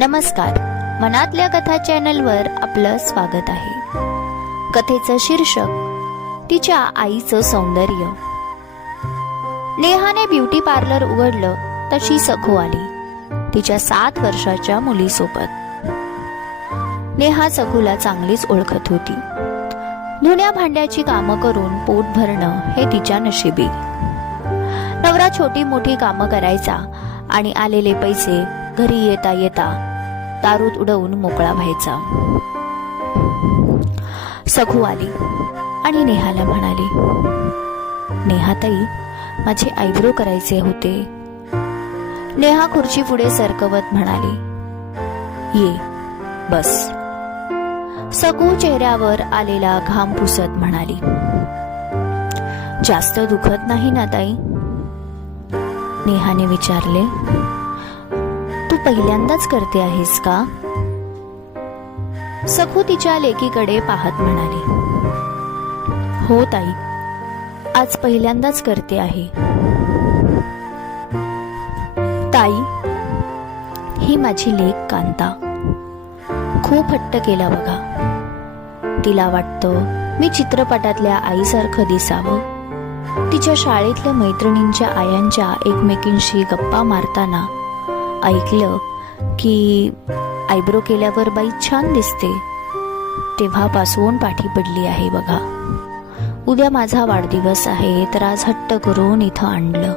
नमस्कार. मनातल्या कथा चॅनलवर आपलं स्वागत आहे. कथेचं शीर्षक तिच्या आईचं सौंदर्य. नेहाने ब्युटी पार्लर उघडलं तशी सखू आली. तिच्या सात वर्षाच्या मुलीसोबत. नेहा सखूला चांगलीच ओळखत होती. धुण्या भांड्याची कामं करून पोट भरणं हे तिच्या नशिबी. नवरा छोटी मोठी कामं करायचा आणि आलेले पैसे घरी येता येता दारूत उडवून मोकळा व्हायचा. सखू आली आणि नेहाला म्हणाली नेहाताई माझे आयब्रो करायचे होते. नेहा खुर्ची पुढे सरकवत म्हणाली ये बस. सखू चेहऱ्यावर आलेला घाम पुसत म्हणाली जास्त दुखत नाही ना ताई? नेहाने विचारले तू पहिल्यांदाच करते आहेस का? सखू तिच्या लेकीकडे पाहत म्हणाली. हो ताई. आज पहिल्यांदाच करते आहे. ताई ही माझी लेक कांता. खूप हट्ट केला बघा. तिला वाटतं मी चित्रपटातल्या आईसारखं दिसावं. तिच्या शाळेतल्या मैत्रिणींच्या आयांच्या एकमेकींशी गप्पा मारताना ऐकलं की आयब्रो केल्यावर बाई छान दिसते. तेव्हापासून पाठी पडली आहे बघा. उद्या माझा वाढदिवस आहे तर आज हट्ट करून इथं आणलं.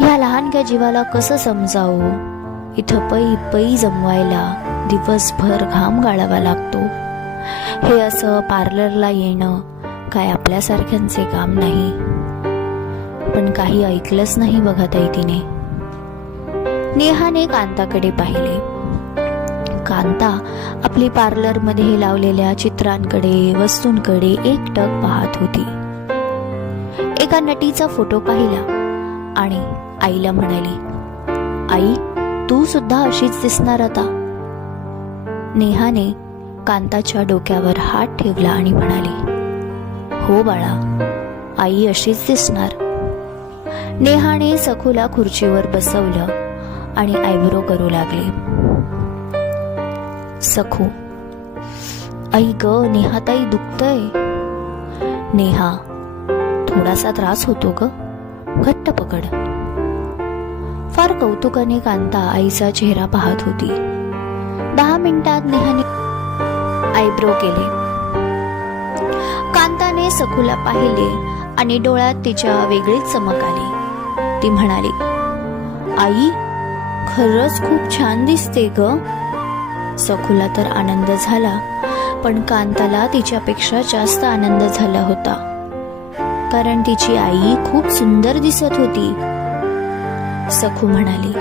ह्या लहानक्या जीवाला कसं समजावू? इथं पै पै जमवायला दिवसभर घाम गाळावा लागतो. हे असं पार्लरला येणं काय आपल्यासारख्यांचे काम नाही. पण काही ऐकलंच नाही बघा ताई तिने. नेहाने कांताकडे पाहिले. कांता आपली पार्लरमध्ये लावलेल्या चित्रांकडे वस्तूंकडे एकटक पाहत होती. एका नटीचा फोटो पाहिला आणि आईला म्हणाली आई तू सुद्धा अशीच दिसणार आता. नेहाने कांताच्या डोक्यावर हात ठेवला आणि म्हणाली हो बाळा आई अशीच दिसणार. नेहाने सखूला खुर्चीवर बसवलं आणि आयब्रो करू लागले. सखू आई ग नेहाताई दुखतय. नेहा थोडासा त्रास होतो ग. घट्ट पकड. फार कौतुकाने कांता आईचा चेहरा पाहत होती. दहा मिनिटात नेहाने आयब्रो केले. कांताने सखूला पाहिले आणि डोळ्यात तिच्या वेगळीच चमक आली. ती म्हणाली आई खरंच खूप छान दिसते ग. सखूला तर आनंद झाला पण कांताला तिच्यापेक्षा जास्त आनंद झाला होता. कारण तिची आई खूप सुंदर दिसत होती. सखू म्हणाली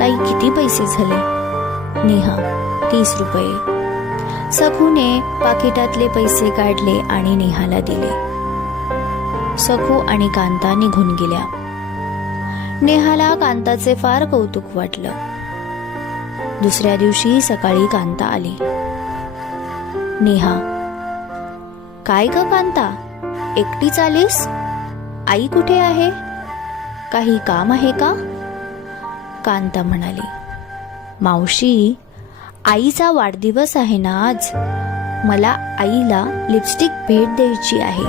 ताई किती पैसे झाले? नेहा तीस रुपये. सखूने पाकिटातले पैसे काढले आणि नेहाला दिले. सखू आणि कांता निघून गेल्या. नेहाला कांताचे फार कौतुक वाटलं. दुसऱ्या दिवशी सकाळी कांता आली. नेहा काय ग कांता? एकटीच आलीस? आई कुठे आहे? काही काम आहे का? कांता म्हणाली मावशी आईचा वाढदिवस आहे ना आज. मला आईला लिपस्टिक भेट द्यायची आहे.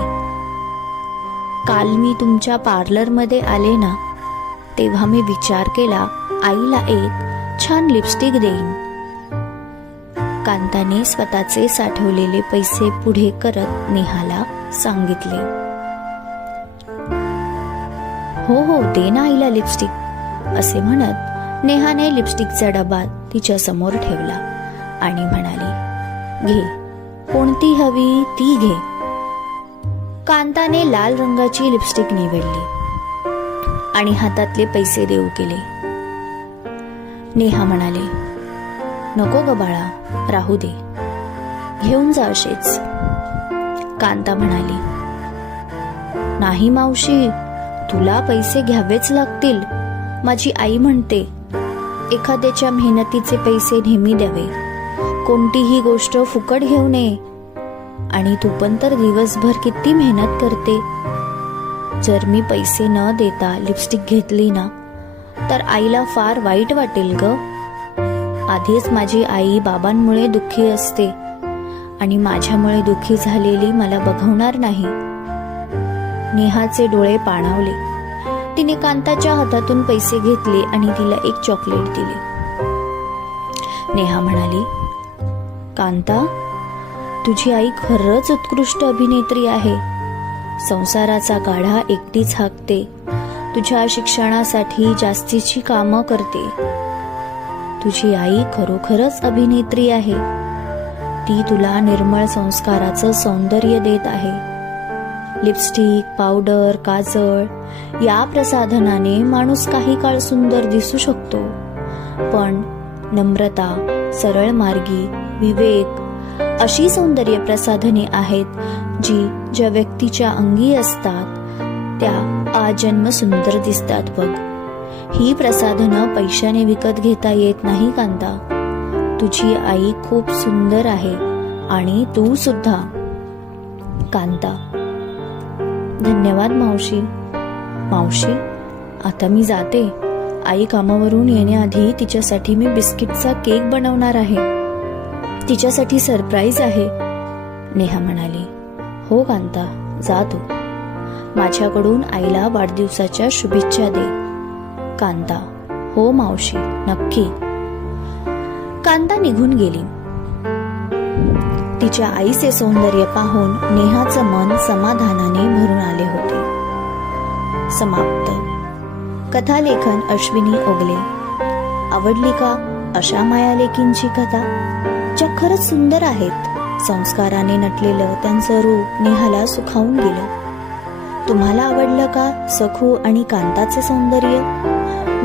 काल मी तुमच्या पार्लरमध्ये आले ना तेव्हा मी विचार केला आईला एक छान लिपस्टिक देईन. कांताने स्वतःचे साठवलेले पैसे पुढे करत नेहाला सांगितले. हो हो दे ना आईला लिपस्टिक असे म्हणत नेहाने लिपस्टिकचा डबा तिच्या समोर ठेवला आणि म्हणाली घे कोणती हवी ती घे. कांताने लाल रंगाची लिपस्टिक निवडली. आणि हातातले पैसे देऊ केले. नेहा म्हणाले नको ग बाळा राहू दे. घेऊन जा असेच कांता म्हणाली नाही मावशी तुला पैसे घ्यावेच लागतील. माझी आई म्हणते एखाद्याच्या मेहनतीचे पैसे नेहमी द्यावे. कोणतीही गोष्ट फुकट घेऊ नये. आणि तू पण तर दिवसभर किती मेहनत करते. जर मी पैसे न देता लिपस्टिक घेतली ना तर आईला फार वाईट वाटेल ग. आधीच माझी आई बाबांमुळे दुःखी असते आणि माझ्यामुळे दुःखी झालेली मला बघवणार नाही. नेहाचे डोळे पाणावले. तिने कांताच्या हातातून पैसे घेतले आणि तिला एक चॉकलेट दिले. नेहा म्हणाली कांता तुझी आई खरंच उत्कृष्ट अभिनेत्री आहे. संसाराचा गाढा एकटीच हाकते. तुझ्या शिक्षणासाठी जास्तीची कामं करते. तुझी आई खरोखरच अभिनेत्री आहे. ती तुला निर्मळ संस्काराचं सौंदर्य देत आहे. लिपस्टिक पावडर काजळ या प्रसाधनाने माणूस काही काळ सुंदर दिसू शकतो. पण नम्रता सरळ मार्गी विवेक अशी सौंदर्य प्रसाधने आहेत जी ज्या व्यक्तीच्या अंगी असतात त्या आजन्म सुंदर दिसतात बघ. ही प्रसाधनं पैशाने विकत घेता येत नाही कांता. तुझी आई खूप सुंदर आहे आणि तू सुद्धा. कांता. धन्यवाद मावशी. मावशी आता मी जाते. आई कामावरून येण्याआधी तिच्यासाठी मी बिस्किटचा केक बनवणार आहे. तिच्यासाठी सरप्राईज आहे नेहा म्हणाली. हो कांता जा तू. माझ्याकडून आईला वाढदिवसाच्या शुभेच्छा दे. कांता हो मावशी नक्की. कांता निघून गेली. तिच्या आईचे सौंदर्य पाहून नेहाचं मन समाधानाने भरून आले होते. समाप्त. कथालेखन अश्विनी ओगले. आवडली का अशा मायालेकींची कथा? ज्या खरंच सुंदर आहेत. संस्काराने नटलेलं त्यांचं रूप नेहाला सुखावून गेलं. तुम्हाला आवडलं का सखू आणि कांताचं सौंदर्य?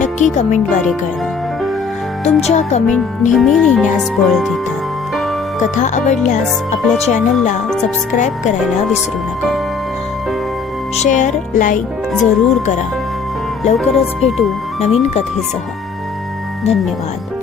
नक्की कमेंटद्वारे कळवा. तुमच्या कमेंट नेहमी लिहिण्यास बळ देतात. कथा आवडल्यास आपल्या चॅनलला सबस्क्राईब करायला विसरू नका. शेअर लाईक जरूर करा. लवकरच भेटू नवीन कथेसह. धन्यवाद.